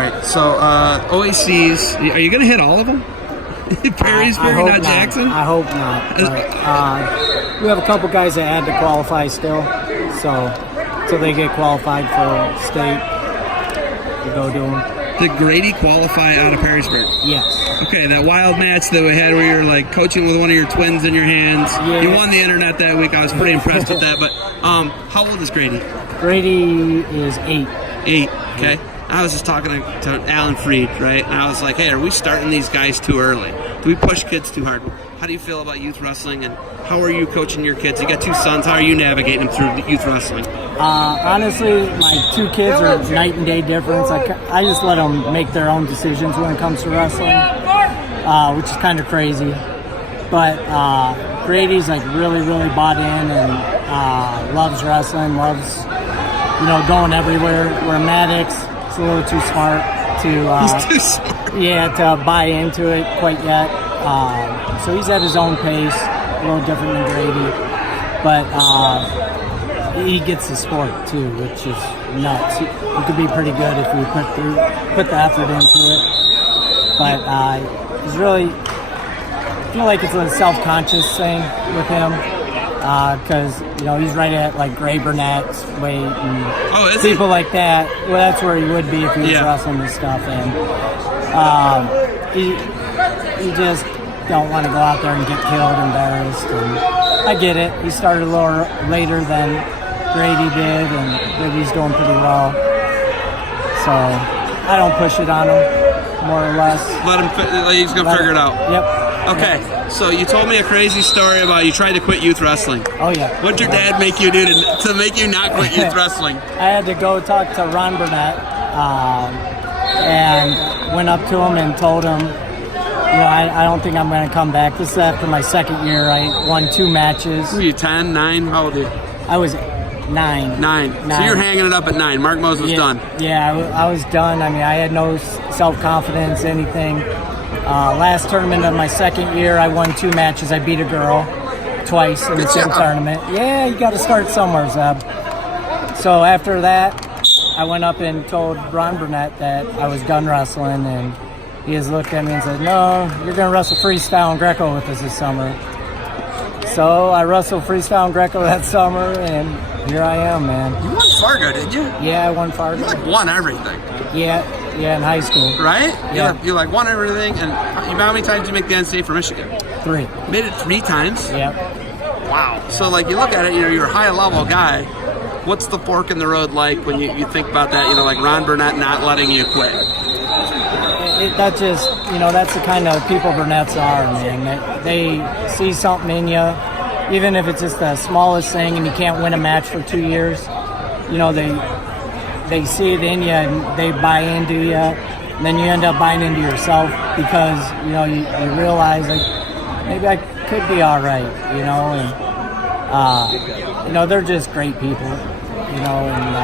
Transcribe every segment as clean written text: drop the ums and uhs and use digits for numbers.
right, so OACs, are you going to hit all of them? Perrysburg, not Jackson? I hope not. But, we have a couple guys that had to qualify still, so until they get qualified for state, we go to them. Did Grady qualify out of Perrysburg? Yes. Okay, that wild match that we had where you were like coaching with one of your twins in your hands. Yeah. You won the internet that week. I was pretty impressed with that. But how old is Grady? Grady is 8. 8. Okay. I was just talking to Alan Freed, right? And I was like, hey, are we starting these guys too early? Do we push kids too hard? How do you feel about youth wrestling, and how are you coaching your kids? You got 2 sons. How are you navigating them through youth wrestling? Honestly, my 2 kids are night and day difference. I just let them make their own decisions when it comes to wrestling, which is kind of crazy. But Grady's like really, really bought in and loves wrestling, loves going everywhere. Where Maddox is a little too smart to He's too smart. Yeah, to buy into it quite yet. So he's at his own pace, a little different than Grady, but he gets the sport too, which is nuts. He could be pretty good if we put the effort into it. But he's really, I feel like it's a self-conscious thing with him, because he's right at like Burnett's weight and people like that. Well, that's where he would be if he was wrestling and stuff, and he just don't want to go out there and get killed, embarrassed, and I get it. He started a little later than Grady did, and Grady's doing pretty well. So I don't push it on him, more or less. Let him. He's gonna figure it out. Yep. Okay. Yep. So you told me a crazy story about you tried to quit youth wrestling. Oh yeah. What'd your dad make you do to make you not quit youth wrestling? I had to go talk to Burnett, and went up to him and told him, I don't think I'm going to come back. This is after my second year. I won 2 matches. Were you 10, 9? How old are you? I was 9. 9. So you're hanging it up at 9. Mark Moos was done. Yeah, I was done. I mean, I had no self-confidence, anything. Last tournament of my second year, I won 2 matches. I beat a girl twice in the same tournament. Yeah, you got to start somewhere, Zeb. So after that, I went up and told Burnett that I was done wrestling, and he just looked at me and said, no, you're going to wrestle freestyle and Greco with us this summer. So I wrestled freestyle and Greco that summer, and here I am, man. You won Fargo, did you? Yeah, I won Fargo. You won everything. Yeah, in high school. Right? Yeah. You won everything, and how many times did you make the NCAA for Michigan? 3. Made it 3 times? Yep. Wow. So you look at it, you're a high-level guy. What's the fork in the road like when you think about that, like Burnett not letting you quit? That's just, that's the kind of people Burnett's are, man. They see something in you, even if it's just the smallest thing and you can't win a match for 2 years. They see it in you and they buy into you, and then you end up buying into yourself because, you realize, maybe I could be all right, and, they're just great people, and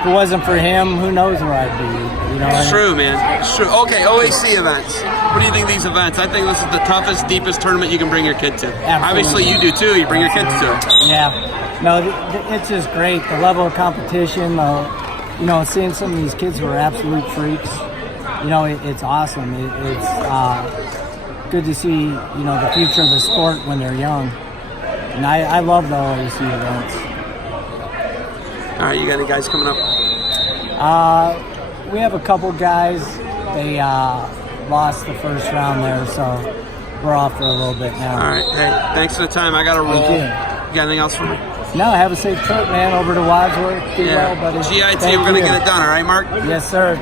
if it wasn't for him, who knows where I'd be, It's true, man. It's true. Okay, OAC events. What do you think of these events? I think this is the toughest, deepest tournament you can bring your kid to. Absolutely. Obviously, you do too. You bring your kids to it. Yeah. No, it's just great. The level of competition, seeing some of these kids who are absolute freaks, it's awesome. It's good to see, the future of the sport when they're young. And I love the OAC events. All right, you got any guys coming up? We have a couple guys. They lost the first round there, so we're off for a little bit now. All right. Hey, thanks for the time. I got to roll. Thank you. You got anything else for me? No, have a safe trip, man, over to Wadsworth. Do well, buddy. GIT, we're going to get it done. All right, Mark? Yes, sir.